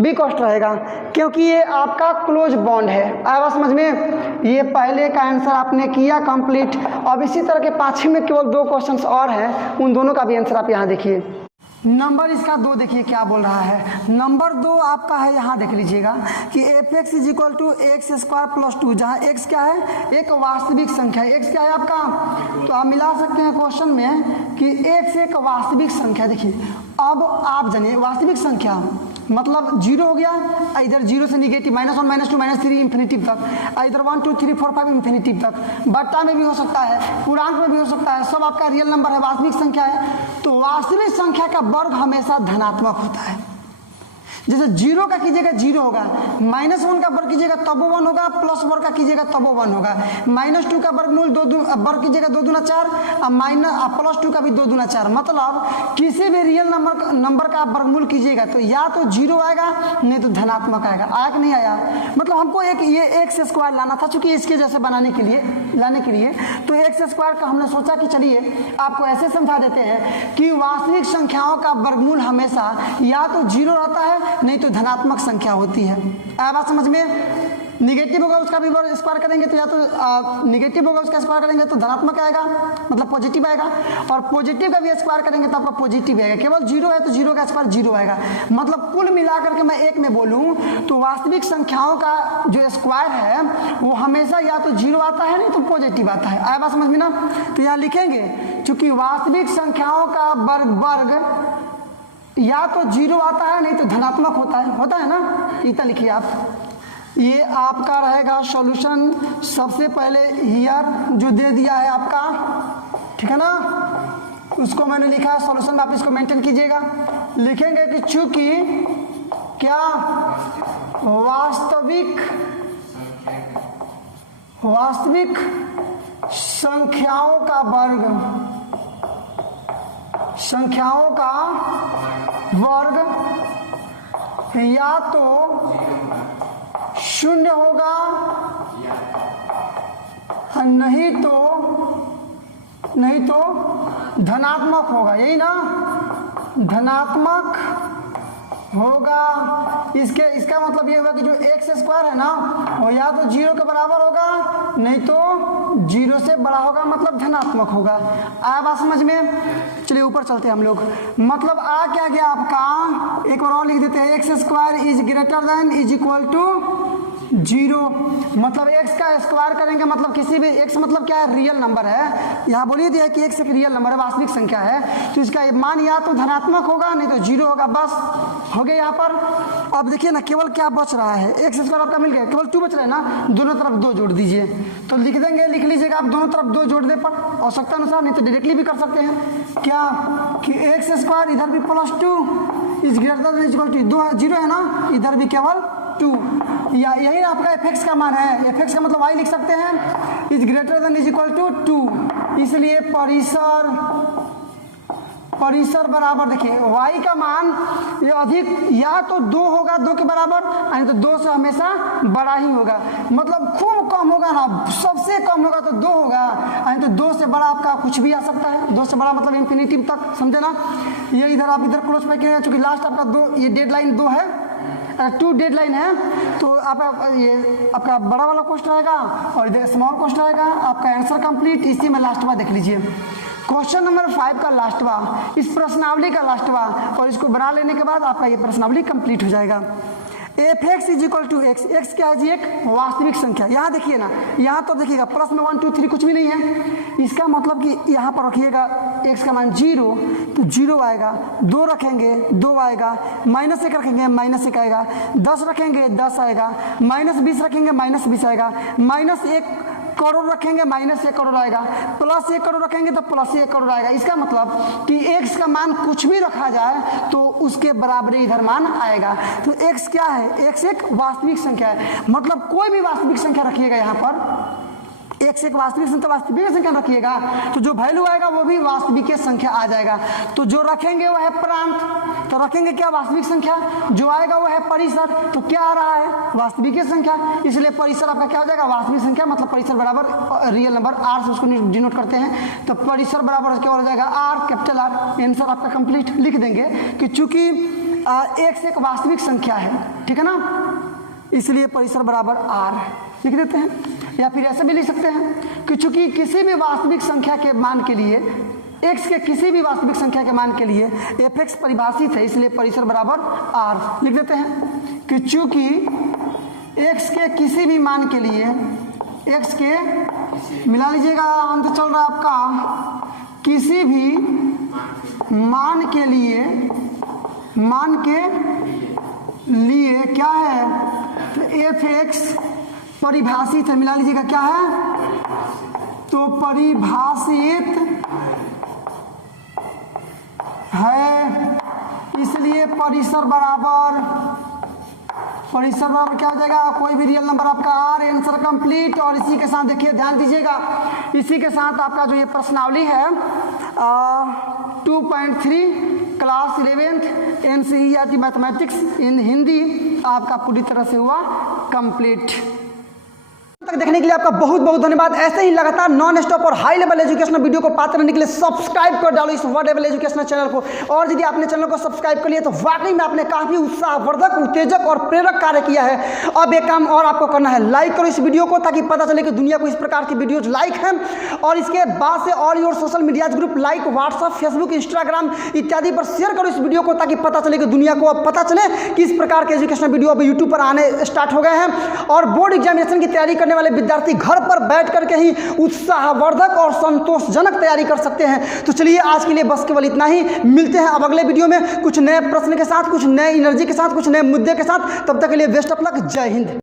बी कोस्ट रहेगा, क्योंकि ये आपका क्लोज बॉन्ड है। आया समझ में। ये पहले का आंसर आपने किया कंप्लीट। अब इसी तरह के 5 में केवल 2 क्वेश्चंस और हैं, उन दोनों का भी आंसर आप यहाँ देखिए। नंबर इसका 2 देखिए क्या बोल रहा है। नंबर 2 आपका है, यहाँ देख लीजिएगा कि fx = x² + 2, जहाँ x क्या है, एक वास्तविक संख्या है। x क्या है आपका, तो आप मिला सकते हैं क्वेश्चन में कि x एक वास्तविक संख्या। देखिए अब आप जानिए वास्तविक संख्या मतलब 0 हो गया, इधर 0 से निगेटिव -1 -2 -3 इन्फिनिटिव तक, इधर 1 2 3 4 5 इन्फिनिटिव तक, बट्टा में भी हो सकता है, पूर्णांक में भी हो सकता है, सब आपका रियल नंबर है, वास्तविक संख्या है। तो वास्तविक संख्या का वर्ग हमेशा धनात्मक होता है। जैसे 0 का कीजिएगा 0 होगा, -1 का वर्ग कीजिएगा तब वो 1 होगा, +1 का कीजिएगा तब वो 1 होगा, -2 का वर्गमूल वर्ग कीजिएगा 2 दूना 4, +2 का भी 2 दूना 4। मतलब किसी भी रियल नंबर का आप वर्गमूल कीजिएगा तो या तो 0 आएगा, नहीं तो धनात्मक आएगा। आया कि नहीं आया। मतलब हमको ये x² लाना था, चूंकि इसके जैसे लाने के लिए तो x² का हमने सोचा कि चलिए आपको ऐसे समझा देते हैं कि वास्तविक संख्याओं का वर्गमूल हमेशा या तो 0 रहता है, नहीं तो धनात्मक संख्या होती है। आया बात समझ में। निगेटिव होगा उसका भी स्क्वायर करेंगे तो या तो निगेटिव होगा उसका स्क्वायर करेंगे तो धनात्मक आएगा, मतलब पॉजिटिव आएगा, और पॉजिटिव का भी स्क्वायर करेंगे तो आपका पॉजिटिव आएगा। केवल 0 है तो 0 का स्क्वायर 0 आएगा। मतलब कुल मिलाकर के मैं एक में बोलूं तो वास्तविक संख्याओं का जो स्क्वायर है वो हमेशा या तो 0 आता है, नहीं तो पॉजिटिव आता है। आया बात समझ में ना। तो यहाँ लिखेंगे चूंकि वास्तविक संख्याओं का वर्ग या तो 0 आता है, नहीं तो धनात्मक होता है ना। इतना लिखिए आप। ये आपका रहेगा सॉल्यूशन। सबसे पहले हियर जो दे दिया है आपका, ठीक है ना, उसको मैंने लिखा है सॉल्यूशन में, आप इसको मेंटेन कीजिएगा। लिखेंगे कि चूंकि क्या वास्तविक संख्याओं का वर्ग या तो 0 होगा, नहीं तो धनात्मक होगा। यही ना, धनात्मक होगा। इसका मतलब ये होगा कि जो x² है ना वो या तो 0 के बराबर होगा, नहीं तो 0 से बड़ा होगा, मतलब धनात्मक होगा। आया बात समझ में। चलिए ऊपर चलते हैं हम लोग। मतलब आ क्या गया आपका, एक बार और लिख देते हैं, x² = 0। मतलब x का स्क्वायर करेंगे, मतलब किसी भी x मतलब क्या है, रियल नंबर है। यहाँ बोलिए दिया है कि x एक रियल नंबर है, वास्तविक संख्या है, तो इसका मान या तो धनात्मक होगा, नहीं तो 0 होगा। बस हो गया यहाँ पर। अब देखिए ना केवल क्या बच रहा है, x² आपका मिल गया, केवल 2 बच रहा है ना, दोनों तरफ 2 जोड़ दीजिए। तो लिख लीजिएगा आप दोनों तरफ 2 जोड़ दे पर आवश्यकता अनुसार, नहीं तो डायरेक्टली भी कर सकते हैं। क्या कि x² इधर भी +2 > 0 है ना, इधर भी केवल 2। या यही आपका fx का मान है। fx का मतलब y लिख सकते हैं, > 2। इसलिए परिसर बराबर, देखिए y का मान ये अधिक या तो 2 होगा, 2 के बराबर, यानी तो 2 से हमेशा बड़ा ही होगा। मतलब खूब कम होगा ना, सबसे कम होगा तो 2 होगा, यानी तो 2 से बड़ा आपका कुछ भी आ सकता है। 2 से बड़ा मतलब इन्फिनिटिव तक, समझे ना। ये इधर आप इधर क्लोज पे करें, चूंकि लास्ट आपका 2, ये डेडलाइन 2 है, 2 डेडलाइन है, तो ये आपका बड़ा वाला क्वेश्चन रहेगा और इधर स्मॉल क्वेश्चन रहेगा। आपका आंसर कंप्लीट। इसी में लास्टवा देख लीजिए, क्वेश्चन नंबर 5 का लास्टवा, इस प्रश्नावली का लास्टवा, और इसको बना लेने के बाद आपका ये प्रश्नावली कंप्लीट हो जाएगा। F X is equal to X, X क्या है जी, एक वास्तविक संख्या। यहाँ देखिए ना, यहाँ तो देखिएगा प्लस में 1 2 3 कुछ भी नहीं है, इसका मतलब कि यहाँ पर रखिएगा एक्स का मान 0 तो 0 आएगा, 2 रखेंगे 2 आएगा, -1 रखेंगे -1 आएगा, 10 रखेंगे 10 आएगा, -20 रखेंगे -20 आएगा, -1 करोड़ रखेंगे -1 करोड़ आएगा, +1 करोड़ रखेंगे तो +1 करोड़ आएगा। इसका मतलब कि x का मान कुछ भी रखा जाए तो उसके बराबर इधर मान आएगा। तो x क्या है, x एक वास्तविक संख्या है, मतलब कोई भी वास्तविक संख्या रखिएगा यहाँ पर, x एक वास्तविक संख्या रखिएगा तो जो वैल्यू आएगा वो भी वास्तविक संख्या आ जाएगा। तो जो रखेंगे वो है प्रांत, तो रखेंगे क्या, वास्तविक संख्या, जो आएगा वो है परिसर, तो क्या आ रहा है, वास्तविक संख्या, इसलिए परिसर आपका क्या हो जाएगा, वास्तविक संख्या, मतलब परिसर बराबर रियल नंबर r से उसको डिनोट करते हैं, तो परिसर बराबर क्या हो जाएगा, r, कैपिटल R। आंसर आपका कंप्लीट लिख देंगे कि चूंकि x एक वास्तविक संख्या है, ठीक है ना, इसलिए परिसर बराबर r लिख देते हैं। या फिर ऐसे भी लिख सकते हैं कि चूंकि किसी भी वास्तविक संख्या के मान के लिए, x के किसी भी वास्तविक संख्या के मान के लिए f(x) परिभाषित है, इसलिए परिसर बराबर r लिख देते हैं कि चूंकि x के किसी भी मान के लिए, x के मिला लीजिएगा, अंत चल रहा है आपका, किसी भी मान के लिए क्या है, तो f(x) परिभाषित है, मिला लीजिएगा क्या है, तो परिभाषित है, इसलिए परिसर बराबर क्या हो जाएगा, कोई भी रियल नंबर आपका r। Answer complete. और इसी के साथ देखिए, ध्यान दीजिएगा, इसी के साथ आपका जो ये प्रश्नावली है 2.3 क्लास 11th NCERT मैथमेटिक्स इन हिंदी आपका पूरी तरह से हुआ कंप्लीट। तक देखने के लिए आपका बहुत बहुत धन्यवाद। ऐसे ही लगातार नॉन स्टॉप और हाई लेवल एजुकेशनल वीडियो को पाते रहने के लिए सब्सक्राइब कर डालो इस वर्ड लेवल एजुकेशनल चैनल को। और यदि आपने चैनल को सब्सक्राइब कर लिया तो वाकई में आपने काफी उत्साहवर्धक, उत्तेजक और प्रेरक कार्य किया है। अब एक काम और आपको करना है, लाइक करो इस वीडियो को ताकि पता चले कि दुनिया को इस प्रकार की वीडियोज लाइक हैं। और इसके बाद से all your social medias group like WhatsApp, Facebook, Instagram इत्यादि पर शेयर करो इस वीडियो को ताकि पता चले कि दुनिया को अब पता चले कि इस प्रकार के एजुकेशनल वीडियो अब यूट्यूब पर आने स्टार्ट हो गए हैं। और बोर्ड एग्जामिनेशन की तैयारी करने वाले विद्यार्थी घर पर बैठ करके ही उत्साहवर्धक और संतोषजनक तैयारी कर सकते हैं। तो चलिए आज के लिए बस केवल इतना ही, मिलते हैं अब अगले वीडियो में कुछ नए प्रश्न के साथ, कुछ नए एनर्जी के साथ, कुछ नए मुद्दे के साथ। तब तक के लिए बेस्ट ऑफ लक, जय हिंद।